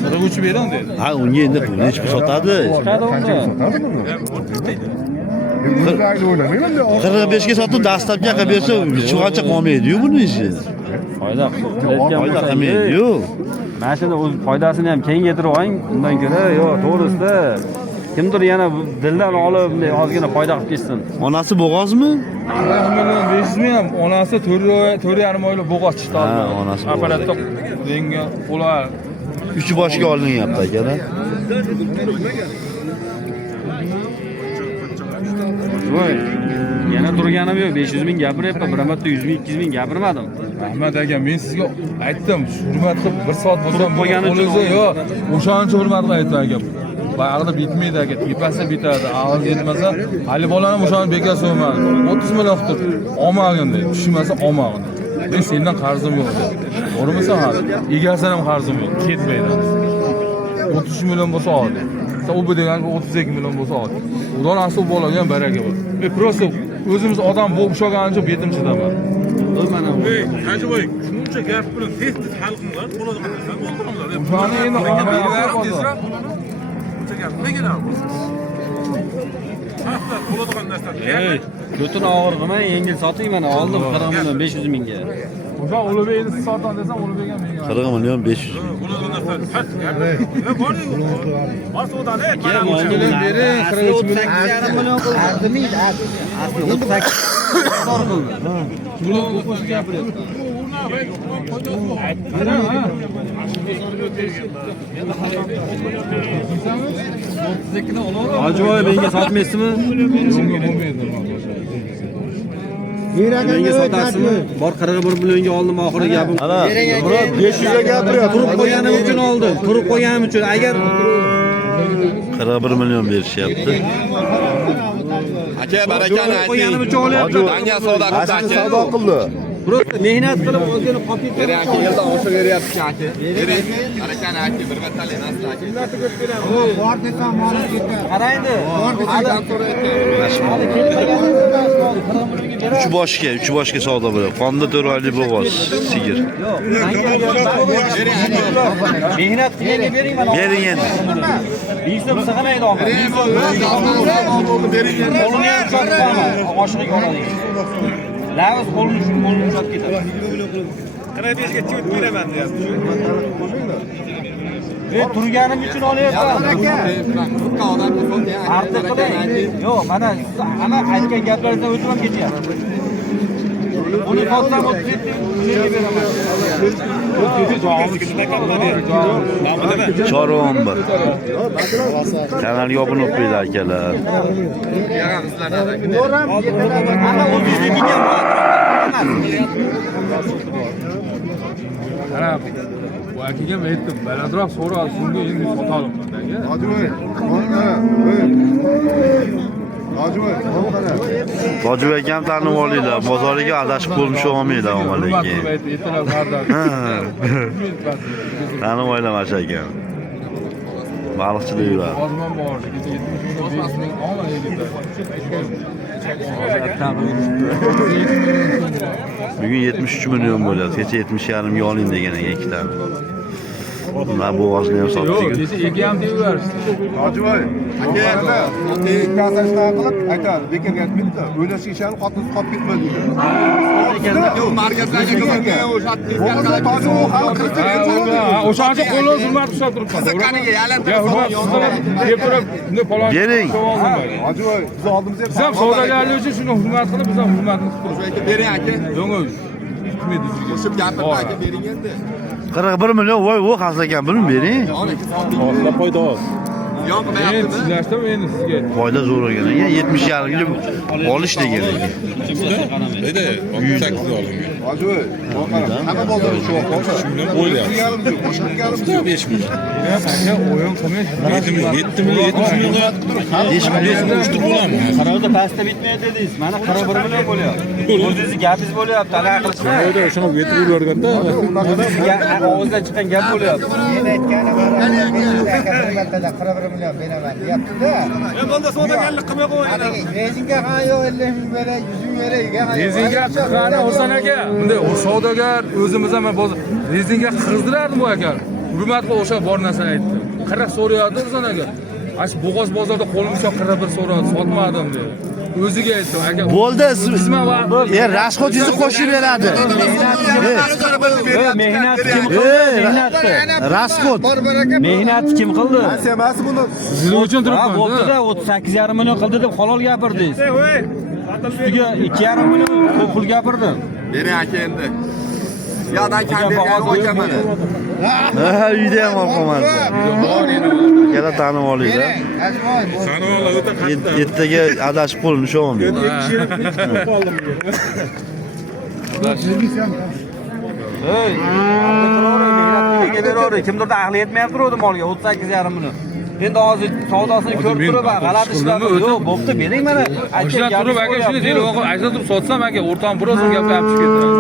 43 bering dedi. Ha, unga endi pul nechga sotadi? Chiqadi unda. 45 ga sotib dastlabga qilib bersa, hech qancha qolmaydi-yu buni ishi. Foyda Foyda qilmaydi-yu. Mana shuni o'z foydasini ham kengaytirib oling, undan ko'ra, yo'q, to'g'risida kimdir yana dildan olib bunday ozgina foyda qilib ketsin. Onasi bo'g'ozmi? 1 million 500 ming ham onasi 4,5 oylik bo'g'oz chiqdi. Ha, onasi bo'g'oz. Apparatda renga qo'lar. Uchi boshga olinyapti akalar. Voy, yana turganim yo'q, 500 ming gapiryapman, bir marta 100 ming, 200 ming gapirmadim. Rahmat aka, men sizga aytdim, hurmat qilib 1 soat bo'lsam qo'ygani uchun yo'q, o'shancha hurmat qilib aytdim aka. Bag'rida bitmaydi aka, tepasi bitadi, og'iz yetmasa, hali bolani o'shani bekor so'ymadi. 30 million qilib olmagin dedi, tushmasa olmagin. Men sendan qarzim yo'q dedi. To'g'rimi hali? Egasidan ham qarzim yo'q, ketmaydi. 30 million bo'lsa oldi. U bu degan 32 million bo'lsa oldi. Xudo nasib bolaga ham baraka bo'lsin. Prosta o'zimiz odam bo'lib ushlaganicha betim chidaman. Mana bu. Hajiboy, shuncha gap bilan tez-tez hal qilinglar, bo'ladigan narsa bo'ldiringlar. O'shani endi tezroq. Shuncha gap nima kerak? Hafta bo'ladigan narsa. Ey, ko'tini og'ir qilmay, yengil soting mana oldim 40 million 500 mingga. o'sha Ulug'bekni siz sotan desam Ulug'bek ham menga 40 million 500. Bo'ladigan narsa. Boring. Borsodani. Keyin molni bering, 43 million. Arzimaydi, asli 38 qildi. Buni qo'shib gapiryapti. Hojiboy menga sotmaysizmi? Menga sotasizmi? Bor 41 millionga oldim oxiri gapim. Ana, 500 ga gapiryapti. Turib qo'yganim uchun oldim. Turib qo'yganim uchun agar 41 million berishyapti. Aka, barakani ayting. qo'yganim uchun olyapti. Danga savdo qildi aka. Savdo qildi. Просто mehnat qilib o'zini qopib Bering aka, yerda oshib beryapti aka. Bering. Barakani ayting, bir martalik nasl aka. Bor desam moli ketadi. qaraydi. Uch boshga savdo bo'ladi. Qonda 4 oylik bo'g'oz, sigir. Mehnat qilganga bering mana. Bering endi. Bizda sig'maydi oxir. Qo'lini ham sotib oshig'iga oladi. Lavz qo'lini ushlab ketadi. 45 ga chivit beraman deyapti. Turganim uchun olyapman. Artiq qiling. Yo'q, mana hamma aytgan gaplaringizdan o'tib ham ketyapti. Uni sotsam 37 mingga beraman. Chorum bir. Kanalga obuna bo'linglar akalar. Hamma o'zingiznikiga Ana bu akaga men aytdim, balandroq so'radi, shunga endi sotalim aka. Tojiboy akam tanib olinglar, bozoriga adashib bo'lmish olmaydi omalekin. Tanib olinglar mana shu akam. Baliqchilik yuradi. Ozmon bor, kecha 70 ming, 5 ming olma yigitlar. Bugun 73 million bo'ladi. Kecha 70,5 ga oling degan ekan ikkitani. Ular bo'g'ozni ham Yo'q, sotdik. kecha 2 ham deyaverishdi. Hojiboy, aka endi kasar shunaqa qilib aytadi, bekorga aytmaydi-da. O'ylashga ishonib qotib ketmaydi deydi. Yo'q, markazlarga ko'manga o'sha toji u ham kirib O'shancha qo'lni hurmat ushlab turibman. Qaniga yalantirib Ya hurmat ushlab deb turib, bunday palon. Bering. Hojiboy, biz oldimizga Biz ham savdogarlik uchun shuni hurmat qilib, biz ham hurmatni qilib turibmiz. aka bering aka. Yo'q, hikmat yuziga. Qo'shib gapirdi aka, bering endi. 41 million voy, u xaslagan bilmi bering. Foyda foyda. Yo'qmayaptimi? Men sizlashdim endi sizga. Foyda zo'r ekan. 70,5 ga olish degan ekan. Edi, 18 oling. Hojiboy, hamma bozor shu o'qoqda. O'ylayapti. Boshqa galim 5 ming. Aka o'yin qilmaysiz. 7 ming, 70 mingga 5 million qo'shtirib bo'ladimi? Qarovda pastda bitmaydi dedingiz. Mana 41 million bo'lyapti. O'zingizni gapingiz bo'lyapti, anaqa qilishni. Oyda shuni yetirib yuborganda Og'izdan chiqqan gap bo'lyapti. Men aytganim bir martada 41 million beraman deyapti-da. bunda savdogarlik qilmay qo'ying. Rezinga ham yo'q 50 ming beray, 100 ming beray. Rezinga qani Husan aka, bunday savdogar o'zimiz ham bozor rezinga qizdirardi bu aka. Hurmat qilib o'sha bor narsani aytdi. 40 so'rayapti Husan aka. Ash Bo'g'oz bozorda qo'lim ushlab 41 so'radi, sotmadim dedi. O'ziga aytdim aka. Bo'ldi. Isma va Rashxodingizni qo'shib beradi. Mehnat kim qildi? Mehnatni. Rashxod. Mehnatni kim qildi? Emas buni siz uchun Ha, turibman. bo'pti-da, 38,5 million qildi deb halol gapirdingiz. Ustiga 2,5 million ko'p pul gapirdim. bering aka endi. Yo'dan kam bergan o'ykaman. Ha, uyda ham olqolmadi. Yana tanib olinglar. Sanolar o'ta qattiq. Ertaga adashib qo'lini olmaydi. Ey, mehnatga beraveradi. Kimdirda aqli yetmayapti molga 38,5 million. Endi hozir savdosini ko'rib turib, g'alati ishlar. Yo'q, bo'pti, bering mana. O'shadan turib aka shuni telefon qilib aytsa turib sotsam aka o'rtam biroz gapni olib chiqib ketadi.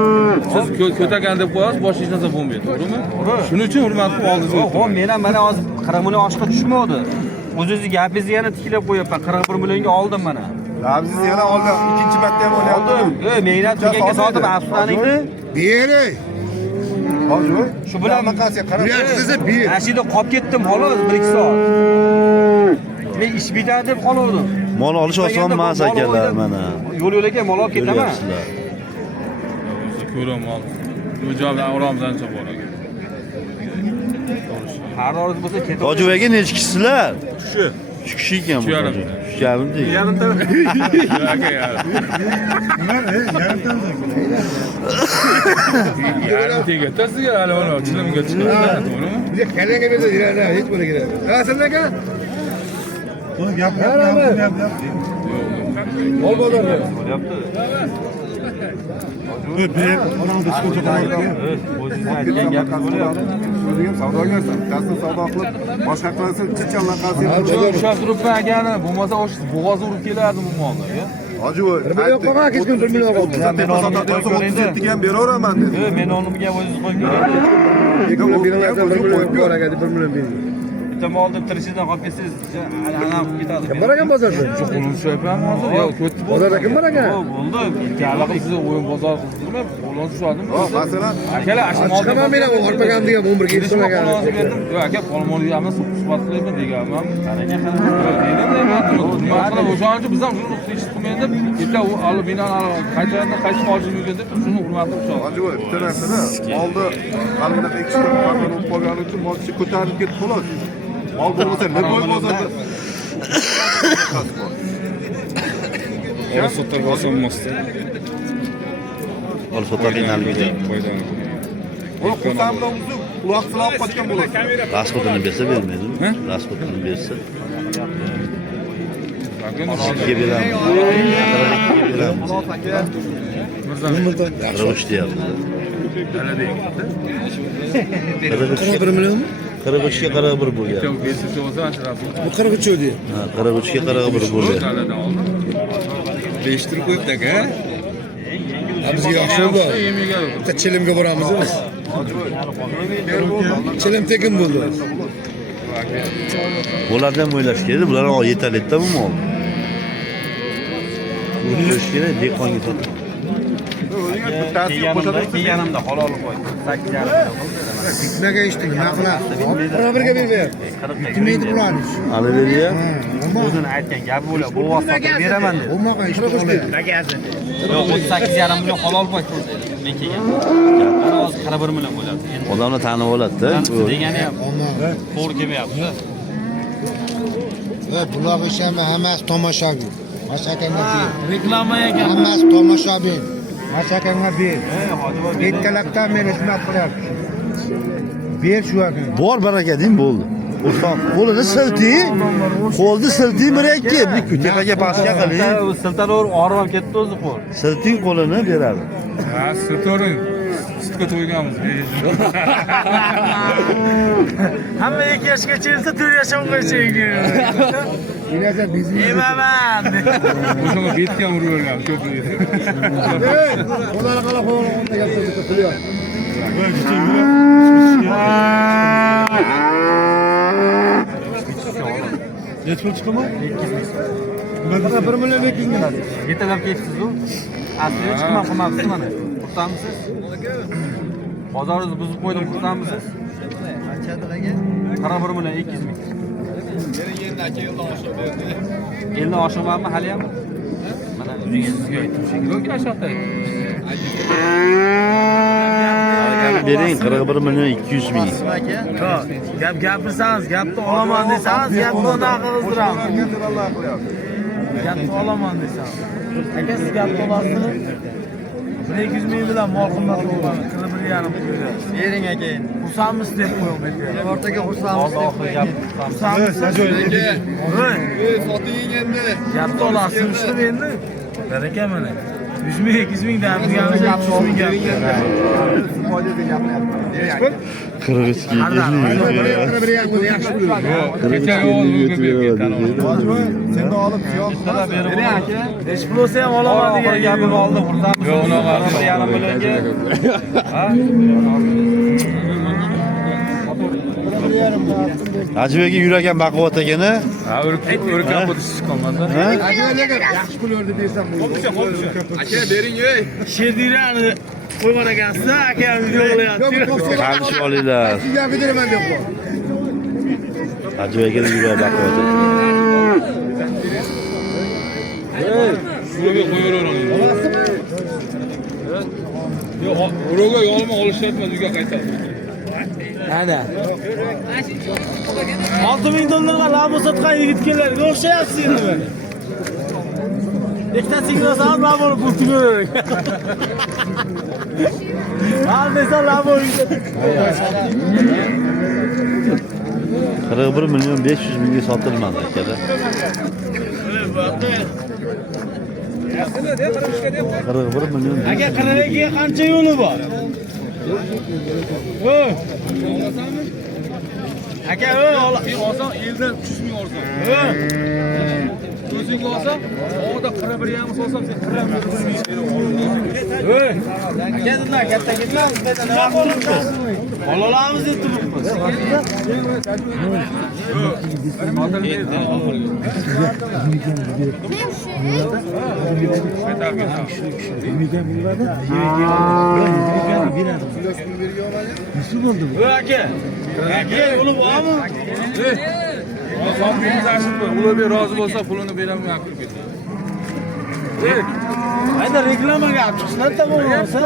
Siz ko'tagan deb qo'yasiz, boshqa hech narsa bo'lmaydi, to'g'rimi? Shuning uchun hurmat qilib oldingizga Yo'q, men ham mana hozir 40 million oshqa tushmadi. O'zingizni gapingizni yana tiklab qo'yapman. 41 millionga oldim mana. Siz yana oldi, ikkinchi marta ham olyapti. Oldim. Mehnat qilganga sotib afsuslaningni. Bering. Hojiboy, Shu bilan qanaqasiga qarab tursiz, ber. Ashida qolib ketdim, xolos 1-2 soat. Men ish bitadi deb qoldim. Mol olish oson emas akalar mana. Yo'l-yo'lakay mol olib ketaman. Ko'ryapsizlar. Ko'raman. Bu joyda avramizancha bor aka. Qaroriz bo'lsa ketaman. Tojiboyga necha kishisilar? Shu kishi ekan bu. Yarim. Yarim deydi. Aka yarim tegadi sizga hali uni chilimga chiqadi, to'g'rimi? Bize kalanga bersa yuradi, hech bo'lmay kiradi. Ha, sen aka? Buni gap. Ol bozorga. Aytgan gapingiz bo'lyapti. O'zing ham savdogarsan. Kasb savdo qilib, boshqa qilsa chichanlar qasi. Ushlab turibman akani, bo'lmasa o'sha bo'g'ozni urib kelardi bu mollarga. Hojiboy, 1 million qolgan, hech kim 1 million qoldi. Men oldim, 37 ga ham beraveraman dedi. men olimiga o'zingiz qo'yib berasiz. 2 million beraversan 1 million bor aka, 1 million bering. bitta molni tirishidan qolib ketsangiz ana qilib ketadi. Kim bor ekan bozorda? Qulunchi aytmayapman hozir. Yo, ko'tib bozorda kim bor ekan? Bo'ldi. Allaqib sizni o'yin bozor qildim. Qulunchi shuadim. Masalan, Akalar, shu molni chiqaman men orpagan degan 11 ga yetishmagan. Yo, aka, polmoniyamni suhbat qilayman deganman. Qaraga o'shancha biz ham shuni hech qilmaydi deb, bitta u olib binan qaytadan qaytib qolishim mumkin deb shuni hurmatli ushlab. Ajoyib, bitta narsani molni qanday eksport qilib qolgani uchun mol kishi ko'tarib ketdi xolos. Mol bo'lmasa nima bo'y bozorda? Sotlarga osilmasdi. Olsota qiynalmaydi. Uni qurtam bilan uzib, quloq silab qochgan bo'ladi. Rasxotini bersa bermaydimi? Rasxotini bersa. Ikkiga beramiz. Qirq uch deyapmiz. 1 million. 43 ga 41 bo'lgan. Bu 43 o'di. Ha, 43 ga 41 bo'lgan. 5 tur qo'yibdi aka. Bizga yaxshi bo'ldi. Bitta chilimga boramiz biz. Chilim tekin bo'ldi. Bularni ham o'ylash kerak. Bular ham yetarli-da bu mol. O'ylash kerak, dehqonga sotib. Kelganimda halol qo'y. 8 yarim. Bitmaga eshitding, nima qiladi? Birga bermayapti. Bitmaydi bularni. Ali beriya. O'zini aytgan gapi bo'ladi. Bu vosita beraman dedi. Bo'lmagan ish qilishdi. Yo'q, 38,5 million halol qo'y. Men kelgan. Hozir 41 million bo'ladi. Odamlar tanib oladi-da. Degani ham to'g'ri kelmayapti. Bular ishami hammasi tomoshabin. Masakanga ber. Reklama ekan. Hammasi tomoshabin. Masakanga ber. Ertalabdan men xizmat qilyapman. Ber shu ekan. Bor baraka deng bo'ldi. O'shan qo'lini silti, qo'lni silti bir-ikki, bir ko'takaga pastga qiling. Siltaver orib ketdi o'zi qo'l. Silting qo'lini beradi. Ha, siltoring. Sutga to'yganmiz. Hamma 2 yoshga kelsa 4 yoshgacha yeydi. Ilaza biznes. Yemaman. O'shanga betga ham urib bergan, ko'p yedi. Xudolar qala qo'ygan gapni qilib. Nech pul chiqimi? 1 million 200 ming. Yetalab ketibsiz-ku. Asli chiqmay qolmabsiz mana. Xursandmisiz? Bozoringizni buzib qo'ydim, xursandmisiz? 41 million 200 ming. Eldan oshirmabmi hali ham? Mana sizga aytdim shekilli. Yo'q, aşağıda. Bering 41 million 200 ming. Gap gapirsangiz, gapni olaman desangiz, gapni unaqa qildiramiz. Gapni olaman desangiz. Aka siz gapni olasizmi? 200 ming bilan mol qimmat bo'ladi. 41,5 qo'yadi. Bering aka. Xursandmisiz deb qo'ying bu yerga. O'rtaga xursandmisiz deb qo'ying. Xursandmisiz. Soting endi. Gapni olasizmi endi? Baraka mana. 100 ming, 200 ming deb turganimiz 70 ming gap. 43 ga 50 ming. Yaxshi bo'ladi. Kecha yo'q, Senda olib yo'q. Bering aka. Hech pul bo'lsa ham olaman degan gapimni oldim. Xursandmisiz? Yo'q, unaqa. 1,5 millionga. Ha? Ajvaga yuragan baquvvat ekana. Ha, o'rkab o'tish qolmadi. Yaxshi pul o'rdi bersam bo'ladi. Aka bering ey. Sherdirani qo'ygan ekansiz, aka video qilyapti. Qalish olinglar. Sizga beraman deb qo'y. Ajvaga yuragan baquvvat. Shunga qo'yaveramiz. Yo'q, uruga yolma olishyapman, uyga qaytadi. Ana. 6 ming dollarga labo sotgan yigitlarga o'xshayapsiz endi. Ikkitasiga rosa labo pul tugaveradi. Al desa labo 41 million 500 mingga sotilmadi akada. 41 million. Aka 42 ga qancha yo'li bor? Voy. Aka, olsam eldan 300 ming olsam. O'zingga olsam, ovda 41,5 olsam sen 41 ming. Ketdilar, katta ketmamiz. Nima qilamiz? Bolalarimizni turibmiz. Nasıl oldu bu? Aka. Aka yo'li bormi? Ulug'bek rozi bo'lsa pulini beraman akib ketdi. Hayda reklamaga olib chiqishlar-da bo'lmasa.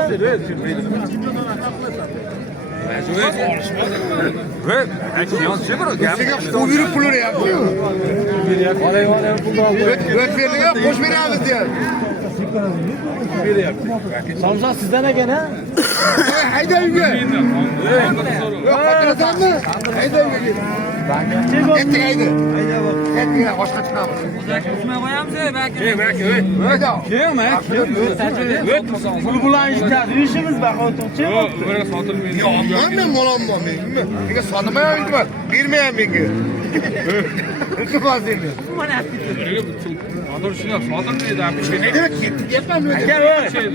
U yurib pul beryapti. O't berdiga qo'sh beramiz deyapti. Somsa sizdan ekan-a? Hayda uyga. Xotirasanmi? Hayda uyga. Etti hayda. Hayda bak. Etti boshqa chiqamiz. Pul bilan ishladi. Ishimiz baxotirchi. Yo'qman men molam bor men. Menga sotmayapman. Bermayapman menga. Iltimos endi.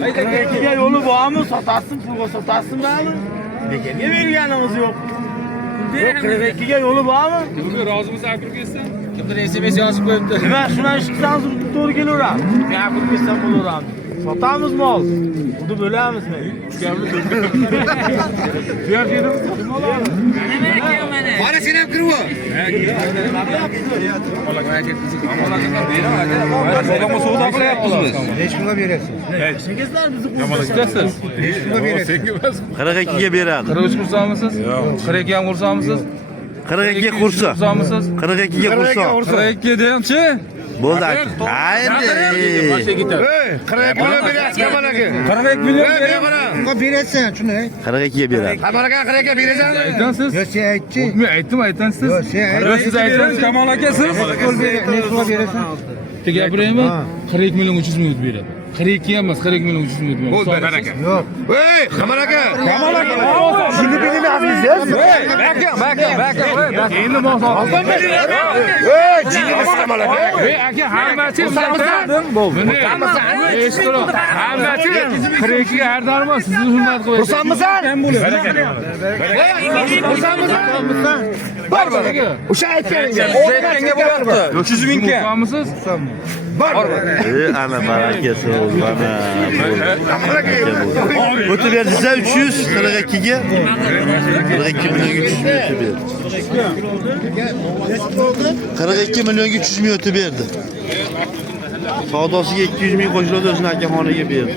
Aka yo'li bormi? Sotasizmi, pulga sotasizmi? Bekorga berganimiz yo'q. 42 ga yo'li bormi? Bugun rozimisan akib ketsa? Kimdir SMS yozib qo'yibdi. Nima, shundan ish qilsangiz to'g'ri kelaveradi. Men akib ketsam bo'laveradi. Sotamiz mol. Buni bo'lamizmi? Mana sen ham kirib ol. Hech kimga berasiz? Shekizlar bizni Chiqasiz. Hech kimga berasiz? 42 ga beradi. 43 qursomisiz? 42 ham qursomisiz? 42 qursa. Qursomisiz? 42 ga qursa. 42 deyamchi? Bo'ldi aka. Haydi. 40 million beryapti kamaraga. 42 million Kimga berasiz? Shuni ayt. 42 ga beradi. Kamaraga 40 ga berasanmi? aytasiz. Yo, sen aytchi. Men aytdim siz. Yo, sen ayt. Yo, siz aytasiz Kamol aka siz. Kimga berasiz? Gapiraymi? 40 million 300 minut beradi. 42 ham emas, 40 million 300 minut beradi. Bo'ldi baraka. Yo'q. Ey, kamaraga. Shuni bilmayapsiz. Endi bosib. Ey, jinimiz kamaraga. Ey aka, hammachi bildim bo'ldi. Eshitdim. Hammachi 42 ga har darmo sizni hurmat qilyapsiz. Xursandmisan? Xursandmisan? Bor baraka. O'sha aytganingga. Aytganga bo'lyapti. 300 mingga. Xursandmisiz? Bor. Ana barakasi bo'ldi. O'tib berdisa 342 ga 42 million 300 ming o'tib berdi. 42 million 300 ming o'tib berdi. Savdosiga 200 ming qo'shiladi o'zini akaxoniga berdi.